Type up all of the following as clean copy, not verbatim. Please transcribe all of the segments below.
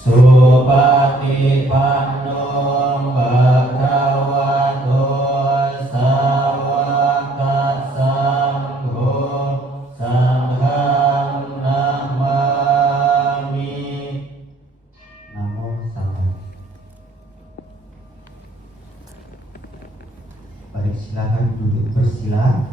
Supatipanno bhagavato sawaka sangho sanghang namami. Namo Sanghang. Baik, silakan duduk bersila.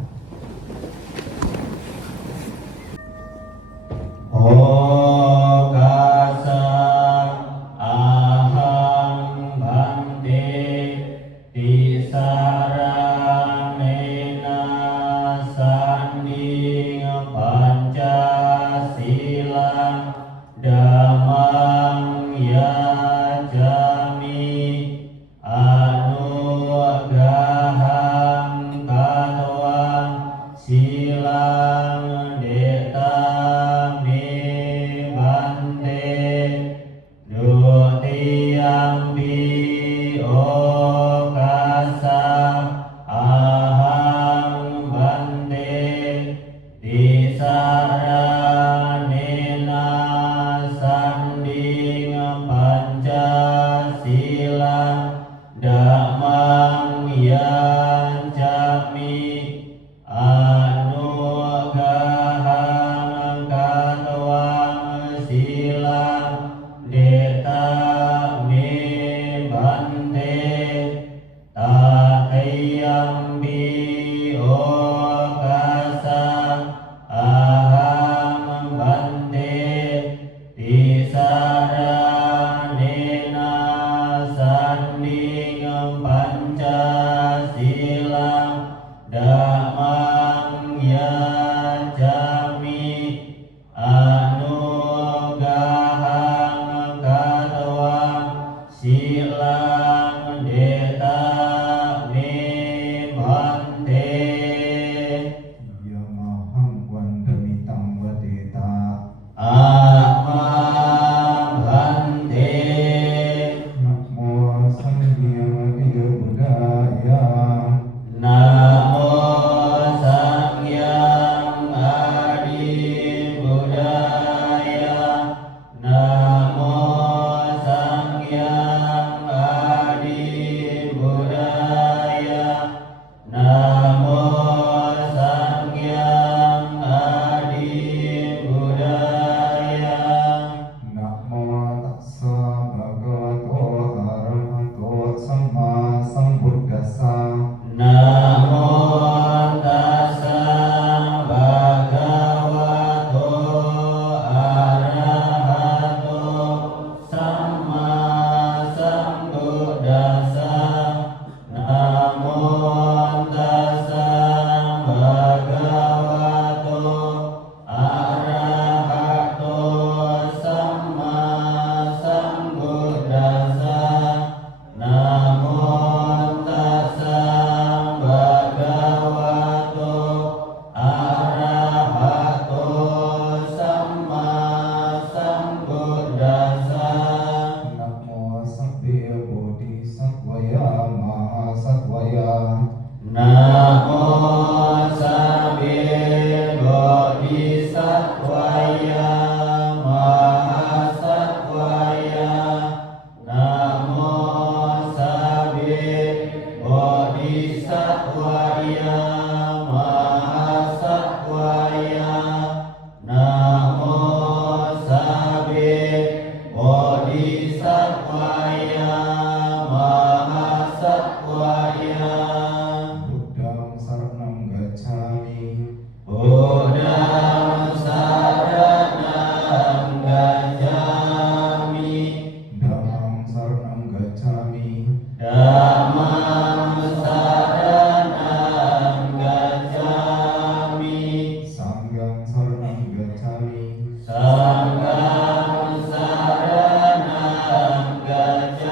Sanghang saranam gacchami.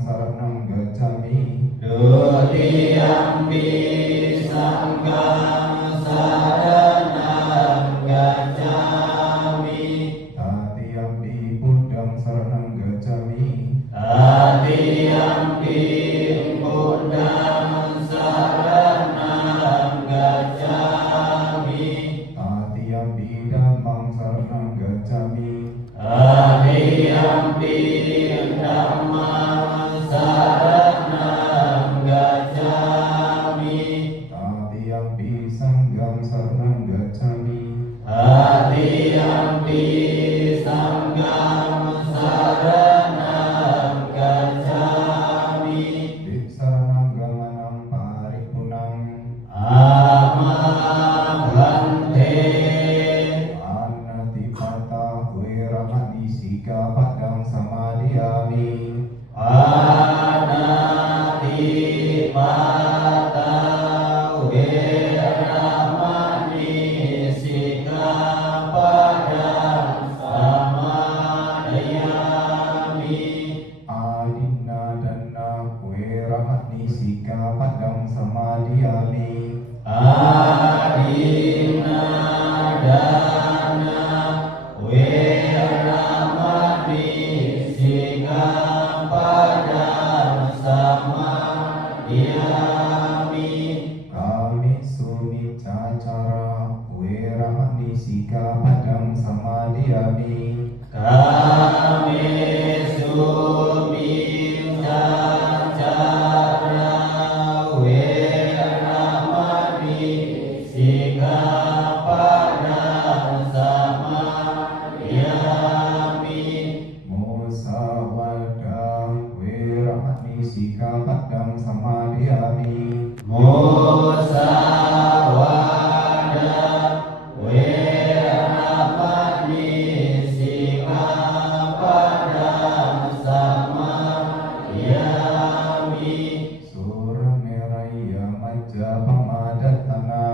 saranang gacchami. Dutiyampi sanghang saranang gacchami. Tatiyampi buddhang saranang gacchami. Tatiyampi buddhang saranang gacchami. Tatiyampi dhammang saranang gacchami. Tatiyampi dhammang saranang gacchami. Tatiyampi sanghang saranang gacchami. Tatiyampi sanghang saranang gacchami. Saranang gamanang paripunang. Amabhante. Anatipata weramani sikapadang samadhiyami. Anatipata weramani sikapadang samadhiyami. Adinna dana weramani sikapadang samadhiyami. Adinna dana weramani sikapadang samadhiyami. Kami sumi cacara weramani sikapadang samadhiyami. Kami suminta cara weramani sikapadang samadhiyami. Musawada weramani sikapadang samadhiyami. Musawada weramani sikapadang samadhiyami. Surameraya majapamadatana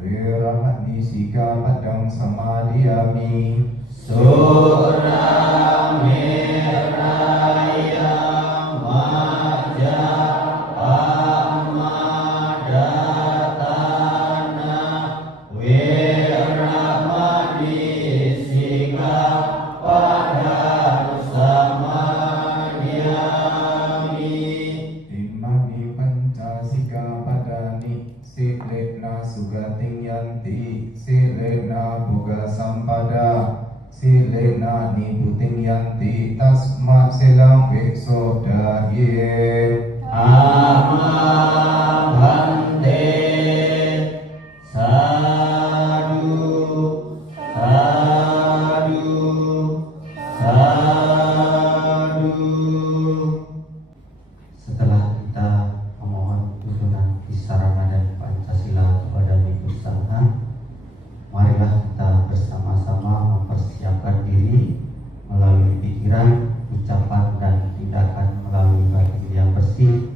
weramani sikapadang samadhiyami. Surameraya majapamadatana weramani sikapadang samadhiyami. Imani pancasika padani silena sugating yanti silena boga sampada silena nibuting yanti tasma silang wekso daye. Amabhante. Sadu, sadu, sadu. Setelah kita memohon tuntunan Tisarana dan Pancasila kepada Biku Sangha, marilah kita bersama-sama mempersiapkan diri melalui pikiran, ucapan, dan tindakan melalui batin yang bersih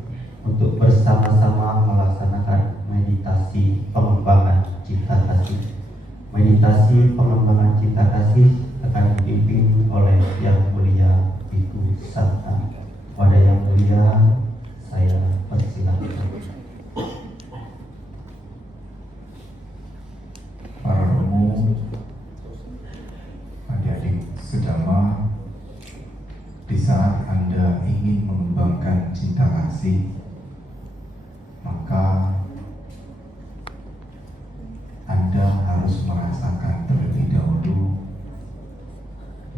untuk bersama-sama melaksanakan meditasi pengembangan cita kasih. Meditasi pengembangan cita kasih akan dipimpin oleh Yang Mulia Biku Sangha. Pada Yang Mulia, saya persilakan. Para romo, adik-adik sedama, di saat Anda ingin mengembangkan cinta kasih, maka Anda harus merasakan terlebih dahulu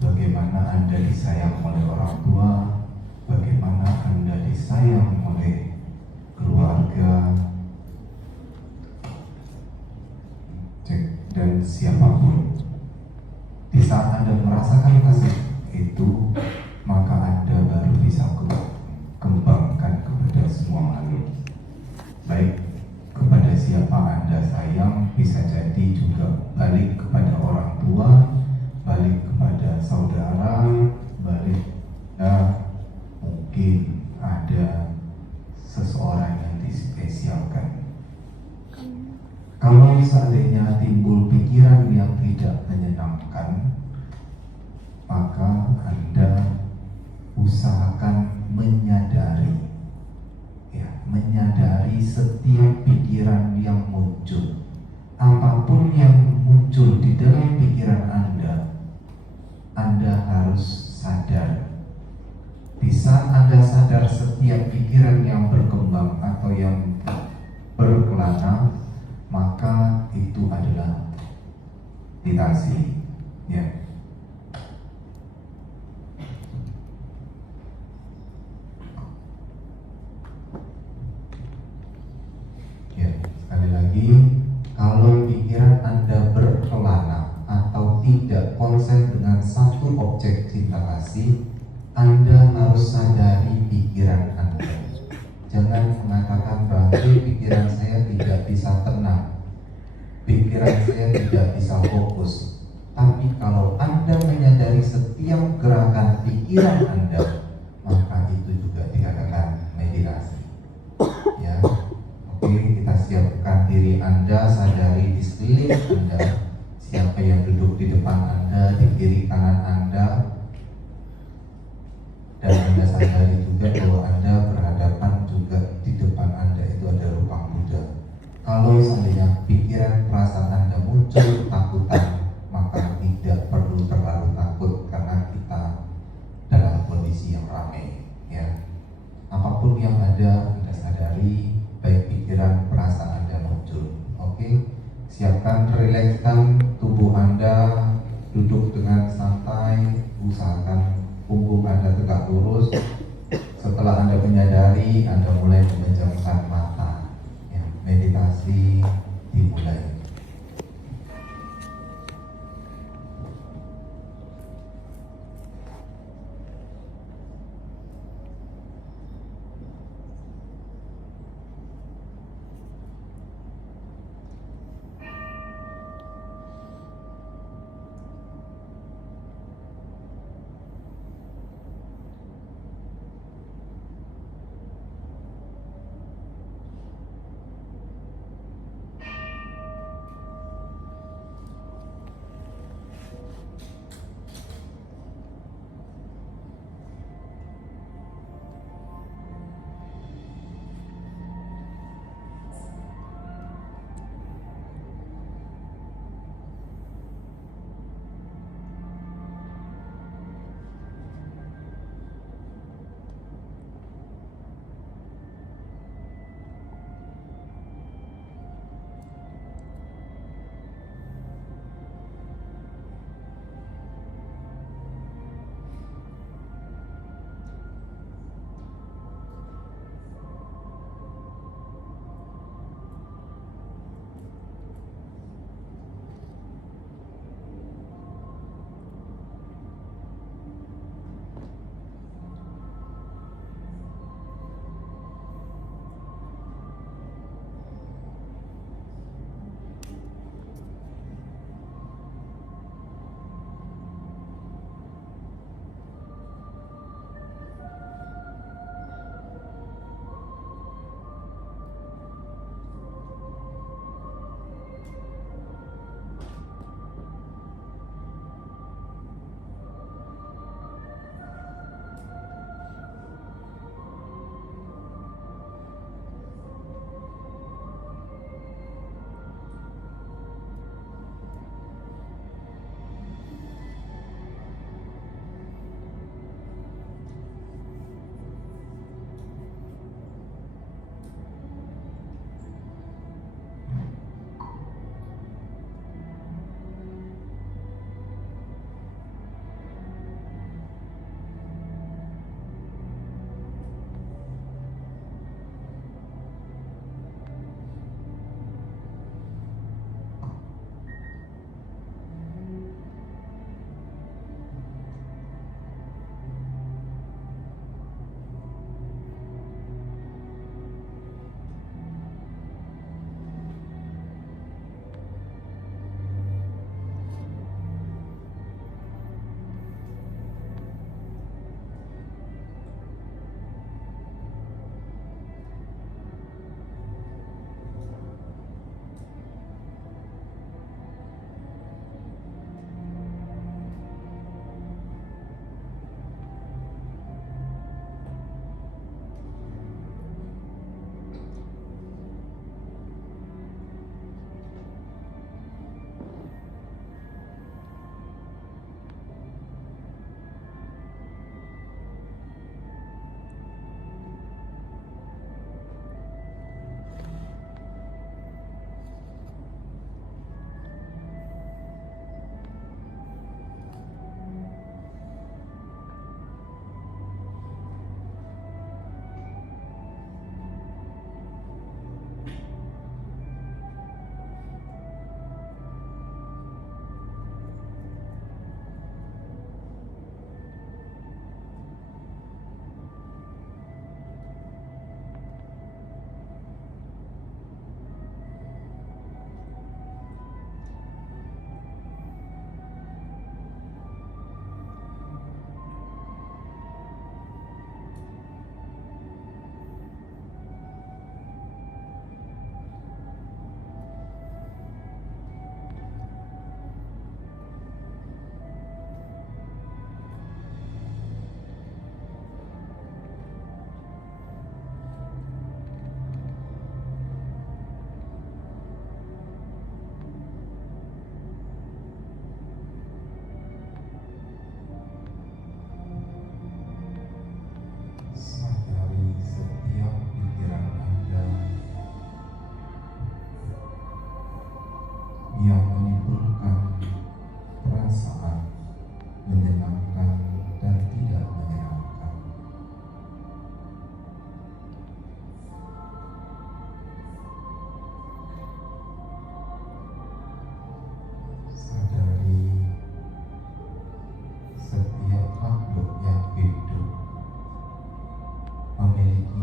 bagaimana Anda disayang oleh orang tua, bagaimana Anda disayang oleh keluarga, dan siapapun. Di saat Anda merasakan kasih itu, maka Anda baru bisa kembangkan kepada semua makhluk. Baik kepada siapa Anda sayang, bisa jadi juga balik kepada orang tua, balik kepada saudara, balik mungkin ada seseorang yang dispesialkan. Kalau seandainya timbul pikiran yang tidak menyenangkan, maka Anda usahakan menyadari menyadari setiap pikiran yang muncul. Apapun yang muncul di dalam pikiran Anda harus sadar. Di saat Anda sadar setiap pikiran yang berkembang atau yang berkelana, maka itu adalah meditasi. Ya. Ya, sekali lagi, kalau pikiran Anda berkelana atau tidak konsen dengan satu objek cinta kasih, Anda harus sadari pikiran Anda. Jangan mengatakan bahwa pikiran saya tidak bisa tenang, pikiran saya tidak bisa fokus. Tapi kalau Anda menyadari setiap gerakan pikiran Anda, maka itu juga dikatakan meditasi. Ya, oke, kita siapkan diri Anda, sadari di sekeliling Anda siapa yang duduk di depan Anda, di kiri kanan Anda, dan Anda sadari juga bahwa Anda berhadapan juga di depan Anda itu ada ruang Buddha. Kalau seandainya pikiran perasaan Anda muncul ketakutan, maka tidak perlu terlalu takut karena kita dalam kondisi yang ramai. Ya, apapun yang ada Anda sadari, baik pikiran perasaan Anda muncul. Oke, siapkan, rilekskan tubuh Anda, duduk dengan santai, usahakan punggung Anda tegak lurus. Setelah Anda menyadari, Anda mulai memejamkan mata. Ya, meditasi dimulai.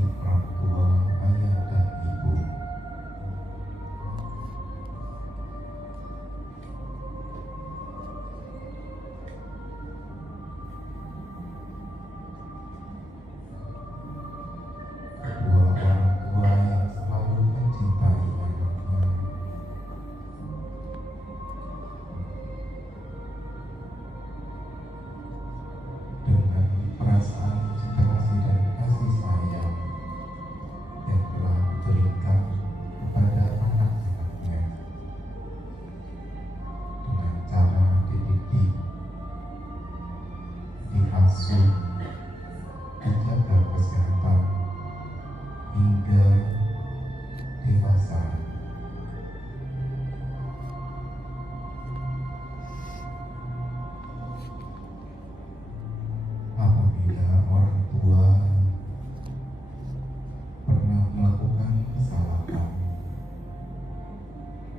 orang tua, ayah dan ibu. Kedua orang tua yang selalu mencintai anaknya. Dengan perasaan cinta kasih dan kasih sayang yang telah diberikan kepada anak-anaknya, dengan cara dididik, diasuh, dijaga kesehatan hingga dewasa. Apabila orang tua pernah melakukan kesalahan,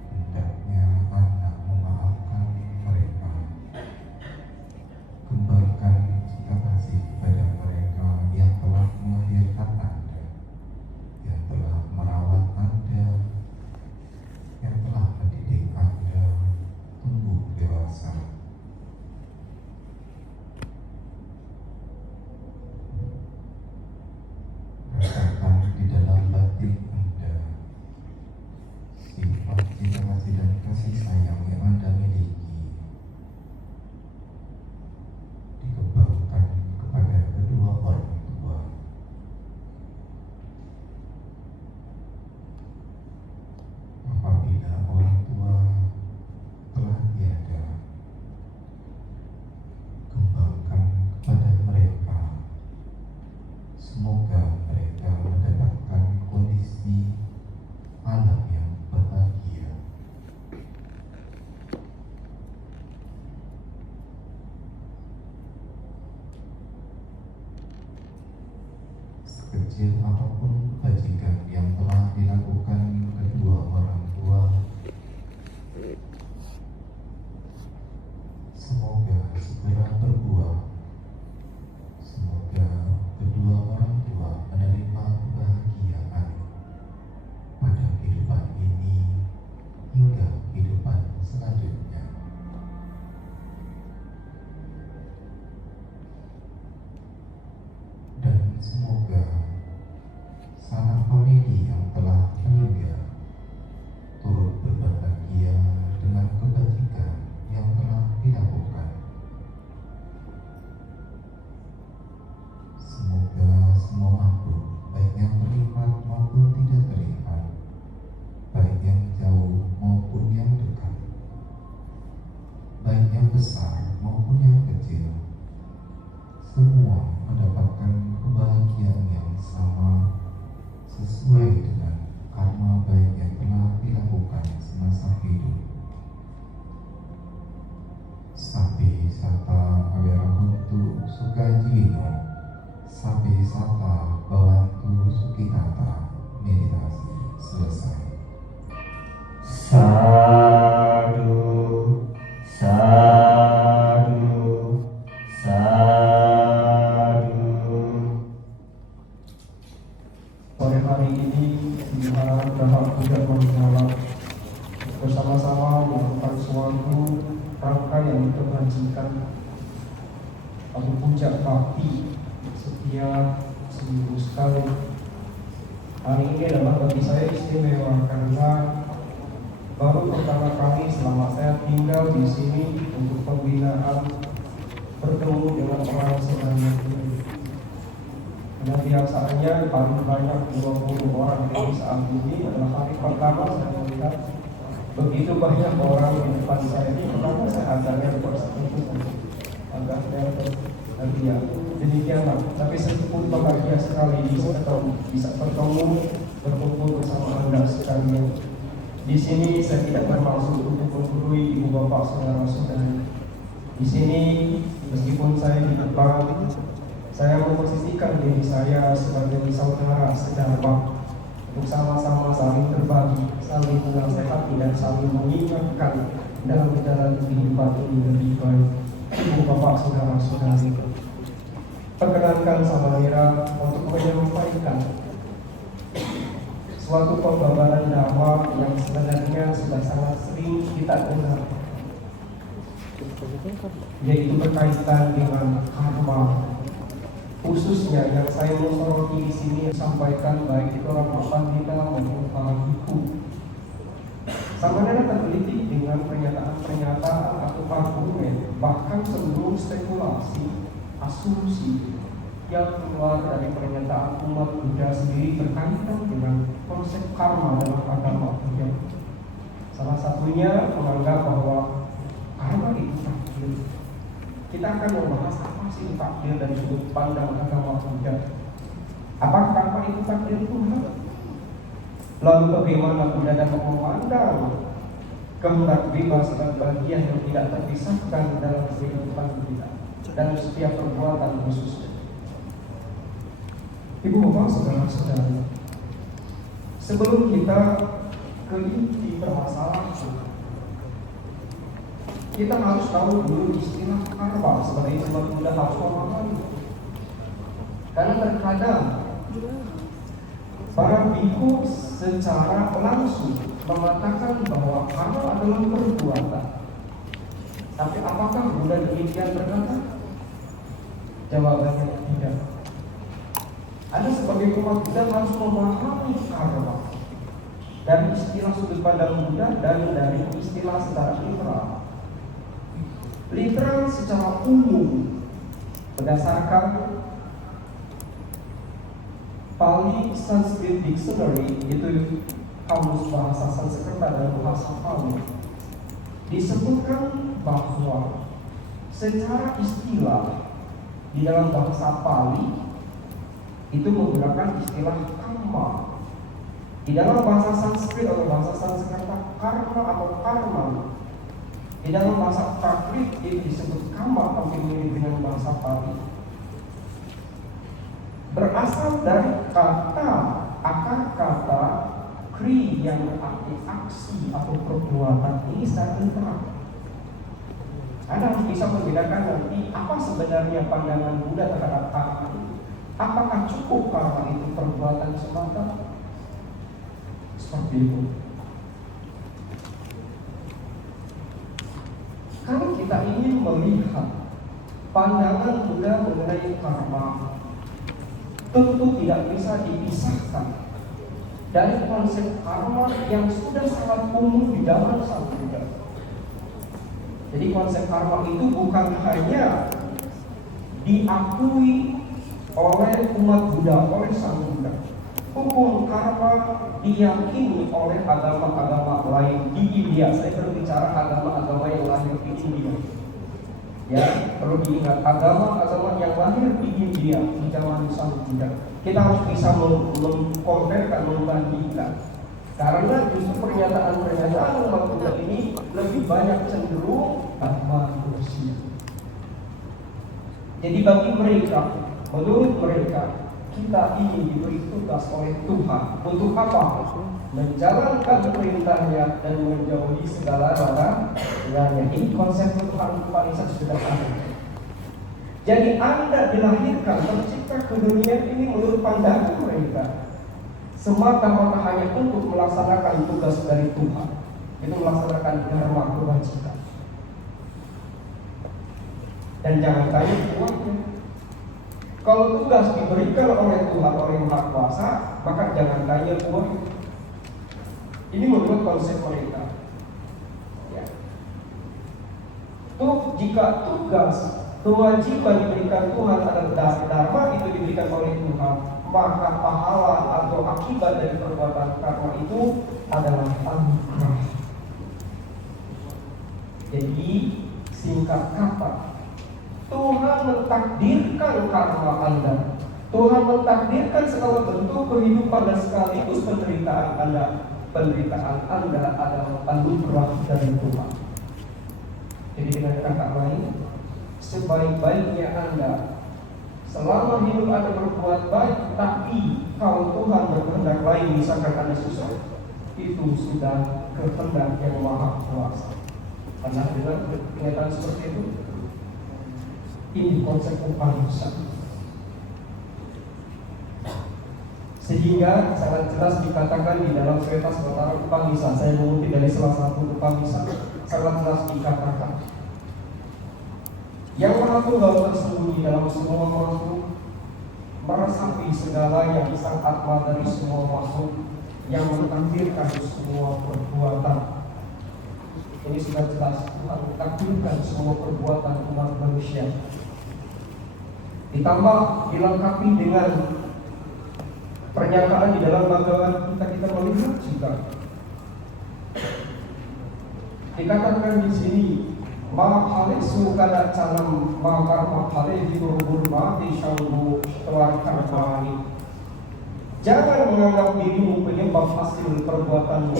hendaknya anak memaafkan mereka. Kembangkan cinta kasih kepada mereka yang telah melahirkan Anda, yang telah merawat Anda, yang telah mendidik Anda tumbuh dewasa. Rasakan di dalam batin Anda sifat cinta kasih dan kasih sayang yang Anda miliki dikembangkan kepada kedua orang tua. Apabila orang tua telah tiada, kembangkan kepada mereka. Semoga mereka mendapatkan kondisi alam yang bahagia. Sekecil apapun kebajikan yang telah dilakukan kedua orang tua, semoga segera berbuah. Semoga kedua orang tua menerima kebahagiaan pada kehidupan ini hingga kehidupan selanjutnya. Dan semoga sanak famili yang telah meninggal turut berbahagia dengan kebajikan yang telah dilakukan. Semoga semua makhluk, baik yang terlihat maupun tidak terlihat, baik yang jauh maupun yang dekat, baik yang besar maupun yang kecil, semua mendapatkan kebahagiaan yang sama sesuai dengan karma baik yang telah dilakukan semasa hidup. Sapi sata awirahuntu sukajino, sapi sata bawantu sukinata. Meditasi selesai. Sadu, sadu, sadu. Sore hari ini diharap dapat tidak menolak bersama-sama melakukan suatu rangka yang dikebajikan atau puncak bakti setiap seminggu sekali. Hari ini adalah bagi saya istimewa karena baru pertama kali selama saya tinggal di sini untuk pembinaan bertemu dengan orang sebanyak ini. Karena biasanya paling banyak 20 orang di saat ini adalah hari pertama saya melihat begitu banyak orang di depan saya ini. Pertama saya agak agak bahagia. Demikianlah, tapi saya pun bahagia sekali bisa bertemu berkumpul bersama Anda sekalian. Di sini saya tidak bermaksud untuk menggurui ibu bapak saudara-saudari. Di sini meskipun saya di depan, saya memposisikan diri saya sebagai saudara sedarma untuk sama-sama saling berbagi, saling menasehati dan saling mengingatkan dalam menjalani kehidupan ini lebih baik. Ibu bapak saudara-saudari, perkenankan sama Mira untuk menyampaikan suatu pembabaran dakwah yang sebenarnya sudah sangat sering kita dengar, yaitu berkaitan dengan karma. Khususnya yang saya mau soroti di sini sampaikan baik itu orang pandita maupun para biku. Sama-sama terteliti dengan pernyataan-pernyataan atau argumen, bahkan sebelum spekulasi, asumsi yang keluar dari pernyataan umat Buddha sendiri berkaitan dengan konsep karma dalam agama Buddha. Salah satunya menganggap bahwa karma itu takdir. Kita akan membahas apa sih takdir dari sudut pandang agama Buddha. Apakah karma itu takdir Tuhan? Lalu bagaimana Buddha dapat memandang kehendak bebas dan bagian yang tidak terpisahkan dalam kehidupan kita dan setiap perbuatan khususnya. Ibu bapak saudara-saudara, sebelum kita ke inti permasalahan, kita harus tahu dulu istilah karma sebagai umat Buddha harus memahami. Karena terkadang para biku secara langsung mengatakan bahwa karma adalah perbuatan. Tapi apakah Buddha demikian berkata? Jawabannya tidak. Ada sebagai umat Buddha harus memahami karma dari istilah sudut pandang Buddha dan dari istilah secara literal. Literal secara umum berdasarkan Pali Sanskrit Dictionary, itu kamus bahasa Sanskerta dan bahasa Pali, disebutkan bahwa secara istilah di dalam bahasa Pali itu menggunakan istilah karma. Di dalam bahasa Sanskrit atau bahasa Sanskerta, karma atau karma. Di dalam bahasa Prakrit itu disebut kama, hampir mirip dengan bahasa Pali. Berasal dari kata, akar kata kri yang berarti aksi atau perbuatan. Ini secara literal. Anda harus bisa membedakan nanti apa sebenarnya pandangan Buddha terhadap karma itu. Apakah cukup karma itu perbuatan semata? Seperti itu. Kalau kita ingin melihat pandangan Buddha mengenai karma, tentu tidak bisa dipisahkan dari konsep karma yang sudah sangat umum di dalam Sang Buddha. Jadi konsep karma itu bukan hanya diakui oleh umat Buddha, oleh Sang Buddha. Hukum karma diyakini oleh agama-agama lain di India. Saya berbicara agama-agama yang lahir di India. Ya, perlu diingat agama-agama yang lahir di India di zaman Sang Buddha. Kita harus bisa mengkomparkan, membandingkan. Karena justru pernyataan-pernyataan umat Buddha ini lebih banyak cenderung manusia. Jadi bagi mereka, menurut mereka, kita ingin diberi tugas oleh Tuhan. Untuk apa? Menjalankan perintahnya dan menjauhi segala larangannya. Ini konsep Tuhan Upanishad sudah ada. Jadi Anda dilahirkan, tercipta ke dunia ini menurut pandangan mereka semata-mata hanya untuk melaksanakan tugas dari Tuhan. Itu melaksanakan dharma kewajiban. Dan jangan tanya uangnya. Kalau tugas diberikan oleh Tuhan, oleh Yang Maha Kuasa, maka jangan tanya uang. Ini menurut konsep mereka. Ya. Jika tugas, kewajiban diberikan Tuhan adalah dharma itu diberikan oleh Tuhan, maka pahala atau akibat dari perbuatan karma itu adalah anugerah. Jadi singkat kata, Tuhan mentakdirkan karma Anda. Tuhan mentakdirkan segala bentuk kehidupan dan sekaligus penderitaan Anda. Penderitaan Anda adalah anugerah dari Tuhan. Jadi dengan kata lain, sebaik-baiknya Anda, selama hidup Anda berbuat baik, tapi kalau Tuhan berkehendak lain, misalkan Anda susah, itu sudah kehendak Yang Maha Kuasa. Anda dengar pernyataan seperti itu? Ini konsep Upanishad. Sehingga sangat jelas dikatakan di dalam Seretas Batara Upah Misa, saya mengutip dari salah satu Upah Misa, sangat jelas dikatakan, Yang Maha Tunggal tersembunyi dalam semua makhluk, meresapi segala yang sang atma dari semua makhluk, yang mentakdirkan semua perbuatan. Ini sudah jelas, Tuhan mentakdirkan semua perbuatan umat manusia. Ditambah dilengkapi dengan pernyataan di dalam bacaan kita melihat juga dikatakan di sini, Mahale sukada canam makar mahale diurubur mati syanggu telah karmani. Jangan menganggap dirimu penyebab hasil perbuatanmu,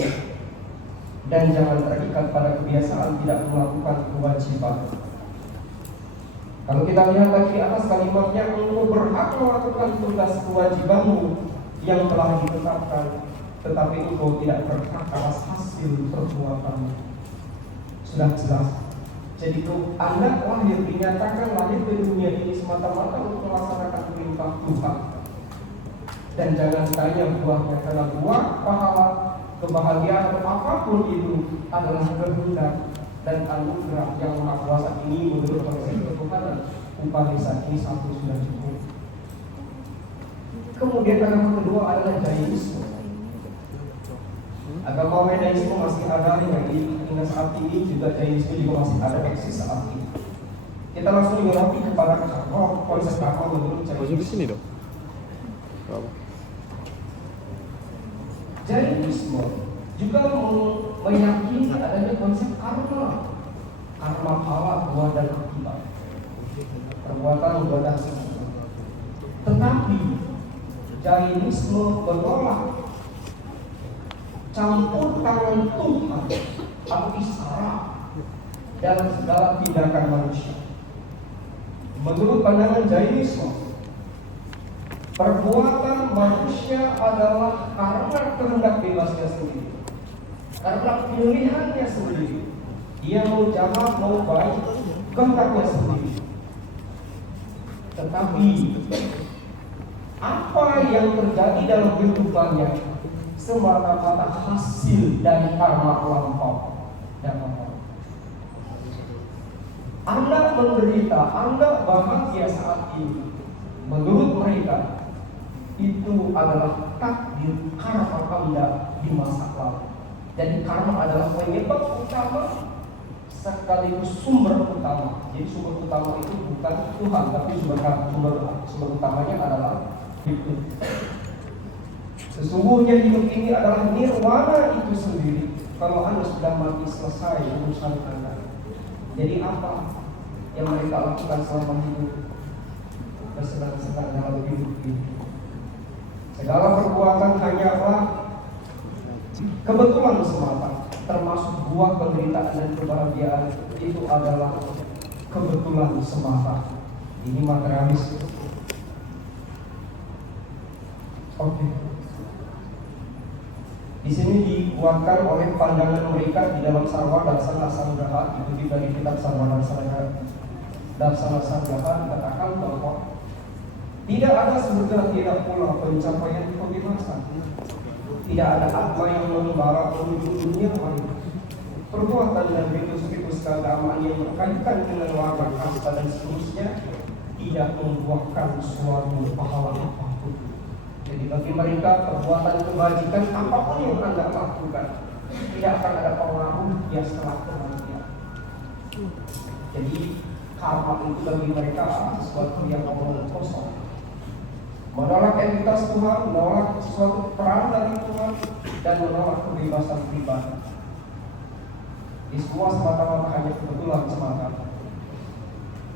dan jangan terikat pada kebiasaan tidak melakukan kewajiban. Kalau kita lihat lagi di atas kalimatnya, engkau berhak melakukan tugas kewajibanmu yang telah ditetapkan, tetapi engkau tidak berhak atas hasil perbuatanmu. Sudah jelas. Jadi Anda lahir, dinyatakan lahir ke dunia ini semata-mata untuk melaksanakan perintah Tuhan. Dan jangan tanya buahnya, karena buah pahala, kebahagiaan atau apapun itu adalah kehendak dan anugerah yang maha kuasa ini menurut konsep ketuhanan. Upah Misa ini satu sudah cukup. Kemudian agama kedua adalah Jainisme. Agama Vedaisme masih ada hingga saat ini, juga Jainisme juga masih ada eksis saat ini. Kita langsung mengerti kepada konsep karma menurut Jainisme. Jainisme juga meyakini adanya konsep karma, karma pala, buah dan akibat, perbuatan buah dan akibat. Tetapi Jainisme menolak campur tangan Tuhan atau isyarat dalam segala tindakan manusia. Menurut pandangan Jainisme, perbuatan manusia adalah karena kehendak bebasnya sendiri, karena pilihannya sendiri. Dia mau jahat mau baik, kehendaknya sendiri. Tetapi apa yang terjadi dalam kehidupannya semata-mata hasil dari karma lampau dan lampau. Anda menderita, Anda bahagia saat ini, menurut mereka itu adalah takdir karma Anda di masa lalu. Jadi karma adalah penyebab utama sekaligus sumber utama. Jadi sumber utama itu bukan Tuhan, tapi sumber utamanya adalah itu. Sesungguhnya hidup ini adalah nirwana itu sendiri. Kalau Anda sudah mati, selesai urusan Anda. Jadi apa yang mereka lakukan selama hidup? Bersenang-senang dalam hidup ini. Segala perbuatan hanyalah kebetulan semata, termasuk buah penderitaan dan kebahagiaan itu adalah kebetulan semata. Ini materialis. Oke. Di sini dikuatkan oleh pandangan mereka di dalam Sarwa Darsana Sanggaha, itu dari kitab Sarwa Darsana Sanggaha dikatakan bahwa tidak ada surga, tidak pula pencapaian kebebasan. Tidak ada atma yang membara menuju dunia lain. Perbuatan dan ritus-ritus keagamaan yang berkaitan dengan warga kasta dan seterusnya tidak membuahkan suatu pahala apapun. Jadi bagi mereka perbuatan kebajikan apapun yang Anda lakukan tidak akan ada pengaruh dia setelah kematian. Jadi karma itu bagi mereka sesuatu yang omong kosong. Menolak entitas Tuhan, menolak sesuatu peran dari Tuhan, dan menolak kebebasan pribadi. Di semua semata-mata hanya kebetulan semata.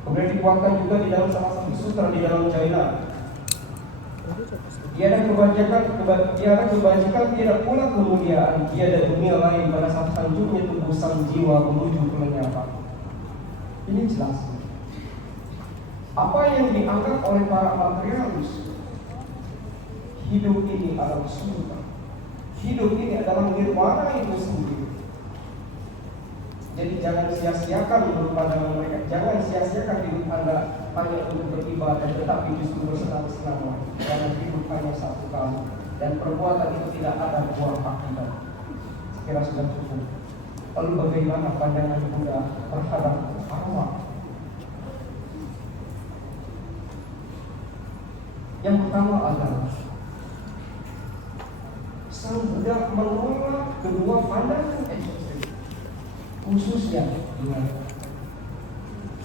Kemudian dikuatkan juga di dalam salah satu sutra di dalam Jaina. Tiada kebajikan, tiada pula kemuliaan, tiada dunia lain pada saat hancurnya tubuh sang jiwa menuju kelenyapan. Ini jelas. Apa yang dianggap oleh para materialis, hidup ini adalah surga, hidup ini adalah nirwana itu sendiri. Jadi jangan sia-siakan menurut pandangan mereka, jangan sia-siakan hidup Anda hanya untuk beribadah, tetapi justru bersenang-senang, karena hidup hanya satu kali. dan perbuatan itu tidak ada buah akibat. Sekira sudah cukup. Lalu bagaimana pandangan Buddha terhadap karma? Yang pertama adalah Sang Buddha menolak kedua pandangan eksistensi, khususnya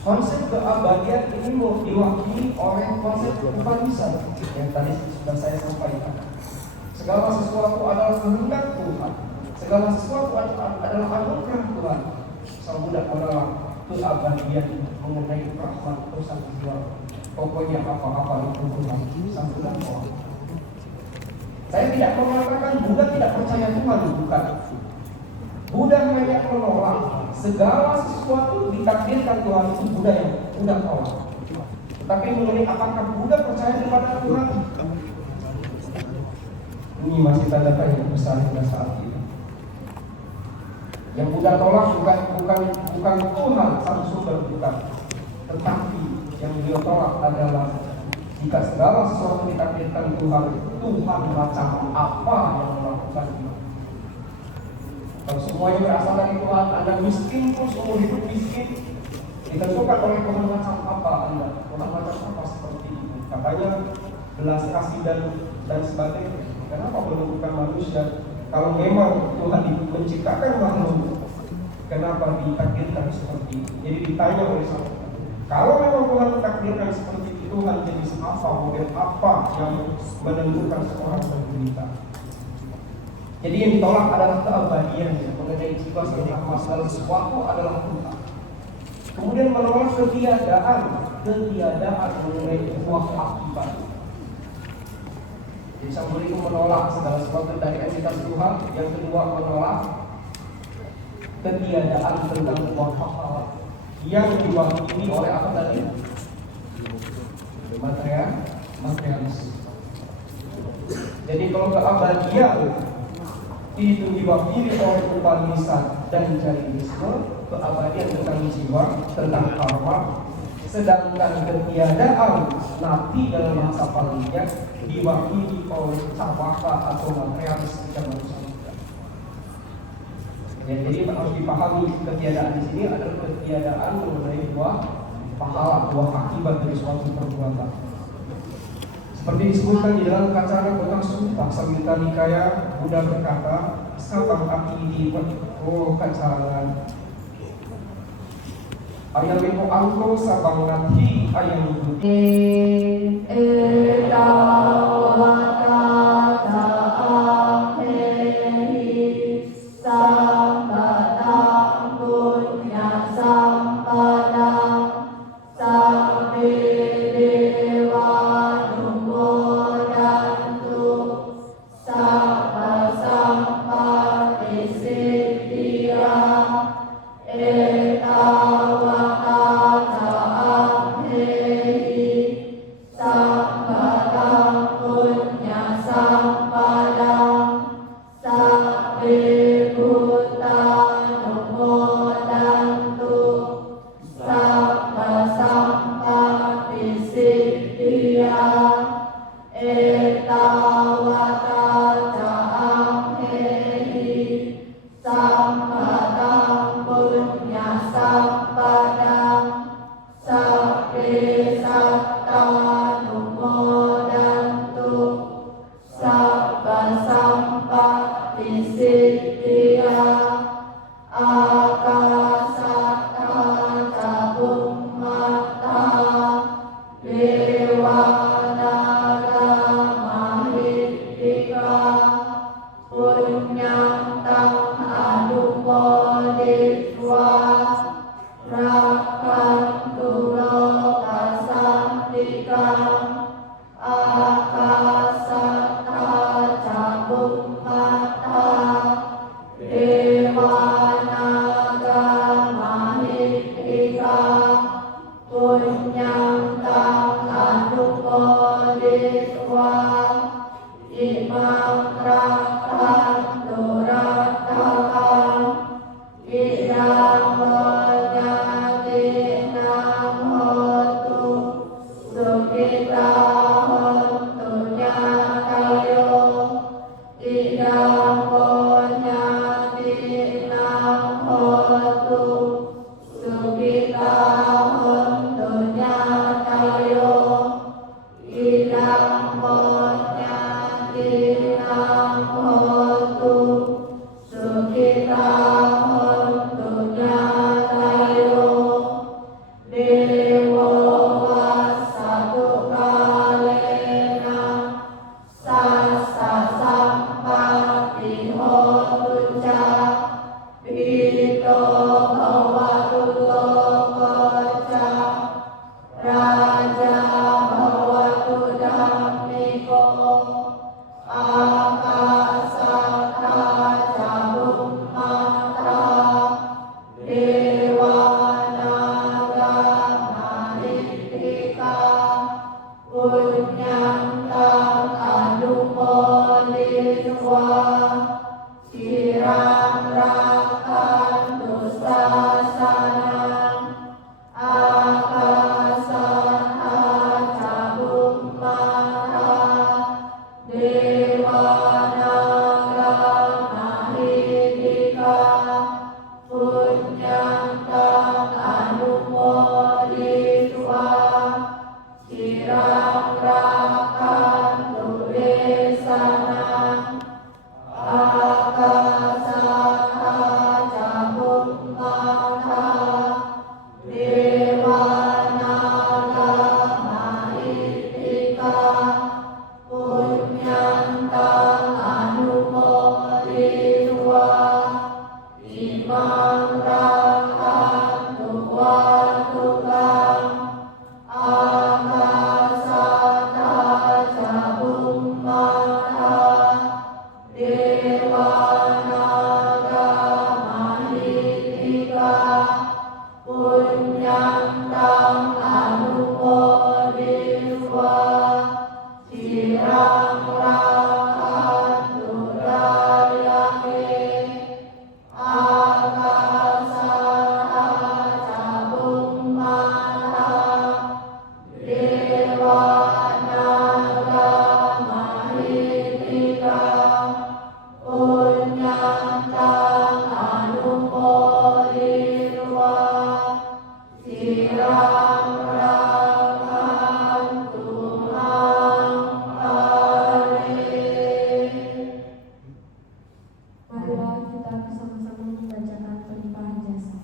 konsep keabadian ini diwakili oleh konsep Upanishad yang tadi sudah saya sampaikan. Segala sesuatu adalah kehendak Tuhan, segala sesuatu adalah anugerah Tuhan. Sang Buddha adalah keabadian mengenai rahmat Tuhan jiwa. Pokoknya apa-apa itu Tuhan. Sang Buddha tolak. Saya tidak mengatakan Buddha tidak percaya Tuhan, bukan. Buddha hanya menolak segala sesuatu ditakdirkan Tuhan itu Buddha yang Buddha tolak. Tetapi mengenai apakah Buddha percaya kepada Tuhan, ini masih tanda tanya besar hingga saat ini. Yang Buddha tolak bukan Tuhan sang sumber, bukan. Tetapi yang beliau tolak adalah jika segala sesuatu ditakdirkan Tuhan, Tuhan macam apa yang melakukannya? Kalau semuanya berasal dari Tuhan, Anda miskin terus umur hidup miskin, ditentukan oleh Tuhan macam apa Anda? Tuhan macam apa seperti itu? Katanya belas kasih dan sebagainya. Kenapa menentukan manusia? Kalau memang Tuhan menciptakan makhluk, kenapa ditakdirkan seperti itu? Jadi ditanya oleh sang Tuhan, kalau memang Tuhan mentakdirkan seperti itu, Tuhan jadi apa, model apa yang menentukan seorang menderita? Jadi yang ditolak adalah keabadiannya mengenai jiwa serta segala sesuatu adalah Tuhan. Kemudian menolak ketiadaan mengenai buah akibat. Jadi sang Buddha itu menolak segala sesuatu dari entitas Tuhan. Yang kedua menolak ketiadaan tentang buah pahala yang diwakili oleh apa tadi? Materialis. Jadi kalau keabadian itu diwakili oleh Upanishad dan Jainisme, keabadian tentang jiwa, tentang karma, sedangkan ketiadaan nanti dalam masa palingnya diwakili oleh Carwaka atau materialis zaman Buddha. Ya, jadi harus dipahami ketiadaan di sini adalah ketiadaan mengenai buah pahala, buah akibat dari suatu perbuatan. Seperti disebutkan di dalam Kacana Botang Sutta Samyutta Nikaya, Buddha berkata, "Sabang api di Kacana ayam itu angko sabang nanti ayam itu." Kita hontunya kayo Tidang konya tinang hotu Sukita hontunya tayo Idang konya tinang hotu Sukita hontunya tayo Dewa satu kalena Sasa sampati hotuja Pito bhawatu lokoja Raja bhawatu dhammiko Akasata jabummata Dewa naga mahittika Punyantang anumoliswa Cirang rakan dustasanang Akasana jabummata Dewa naga mahittika Punyantang anumoliswa Cirang rakan tulisanang Akasana jabummata Dewa naga mahittika Punyantang anumoliswa Imang rakan tuwatugang Akasana jabummata Dewa naga mahittika Punyantang anumoliswa Cirang rakan tudayake Akasana jabummata Dewa naga mahittika Punyantang anumoliswa Cirang rakan Tuhan Hari. Marilah kita bersama-sama membacakan pelimpahan jasa.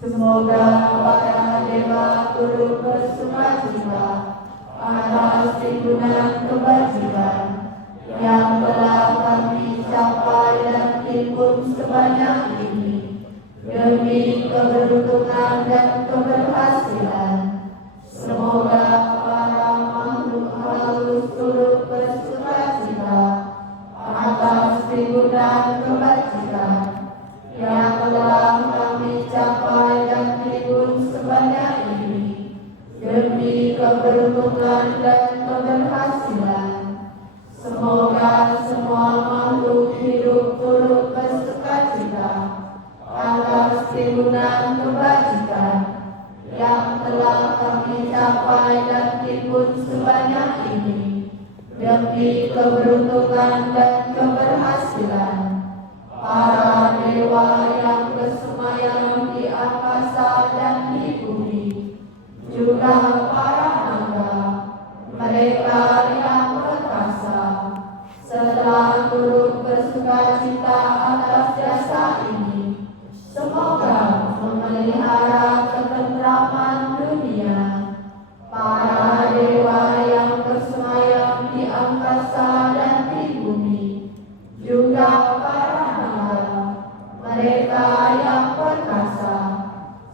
Semoga para dewa turut bersukacita atas timbunan kebajikan yang telah kami capai dan timbun sebanyak ini demi keberuntungan dan keberhasilan. Semoga para makhluk halus turut bersukacita atas timbunan kebajikan yang telah kami capai dan timbun sebanyak ini demi keberuntungan dan keberhasilan. Semoga semua makhluk hidup turut bersukacita atas timbunan kebajikan yang telah kami capai dan timbun sebanyak ini demi keberuntungan dan keberhasilan. Para dewa yang bersemayam di angkasa dan di bumi, juga para naga, mereka yang perkasa, setelah turut bersukacita atas jasa ini, semoga memelihara ketentraman dunia. Para dewa yang bersemayam di angkasa dan di bumi, juga para naga, mereka yang perkasa,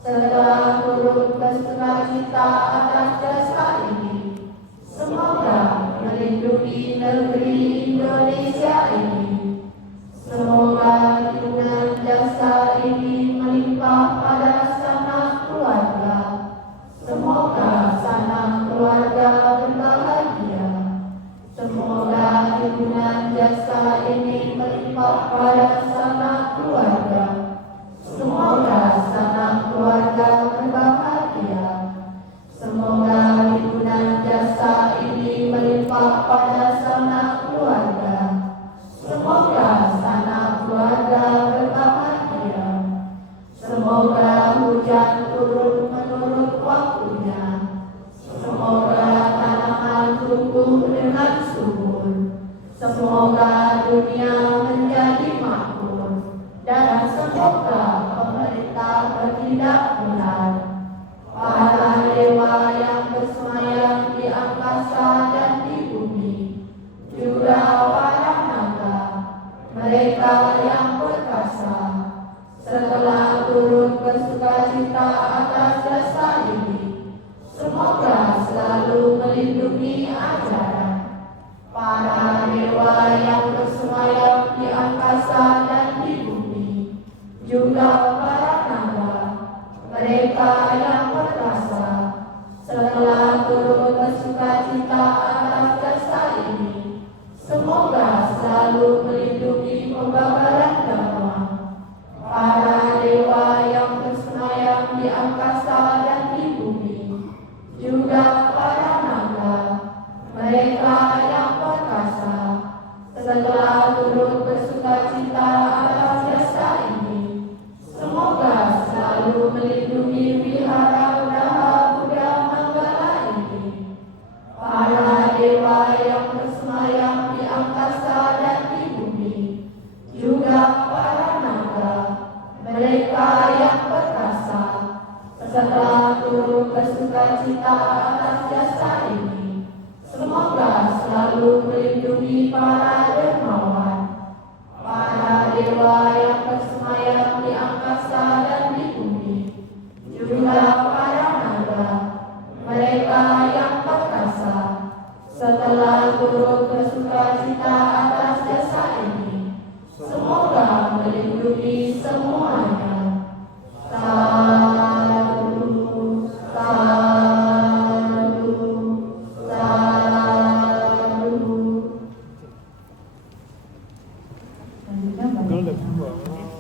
setelah turut bersukacita atas jasa ini, semoga melindungi negeri Indonesia ini. Semoga dengan jasa ini melimpah pada sanak keluarga. Semoga sanak keluarga berbahagia. Semoga dengan jasa ini melimpah pada sanak keluarga. Semoga sanak keluarga berbahagia. Semoga dengan jasa ini melimpah pada sanak keluarga. dunia menjadi makmur, dan semoga pemerintah bertindak benar. Para dewa yang bersemayam di angkasa dan di bumi, juga para naga, mereka yang perkasa, setelah turut bersukacita atas jasa ini, semoga selalu melindungi ajaran. Para dewa yang bersemayam di angkasa dan di bumi, juga para naga, mereka yang perkasa, setelah turut bersukacita atas jasa ini, semoga selalu melindungi pembakaran dharma. Para dewa yang bersemayam di angkasa dan di bumi, juga para naga, mereka yang perkasa, setelah turut bersukacita atas jasa ini, semoga selalu melindungi wihara Udaha Buddha Manggala ini. Para dewa yang bersemayam di angkasa dan di bumi, juga para naga, mereka yang perkasa, setelah turut bersukacita atas jasa ini, semoga selalu melindungi para dermawan. Para dewa yang bersemayam di angkasa dan di bumi, juga para naga, mereka yang perkasa, setelah turut bersukacita atas jasa ini, semoga melindungi semuanya. Sadu, sadu, sadu. Selanjutnya,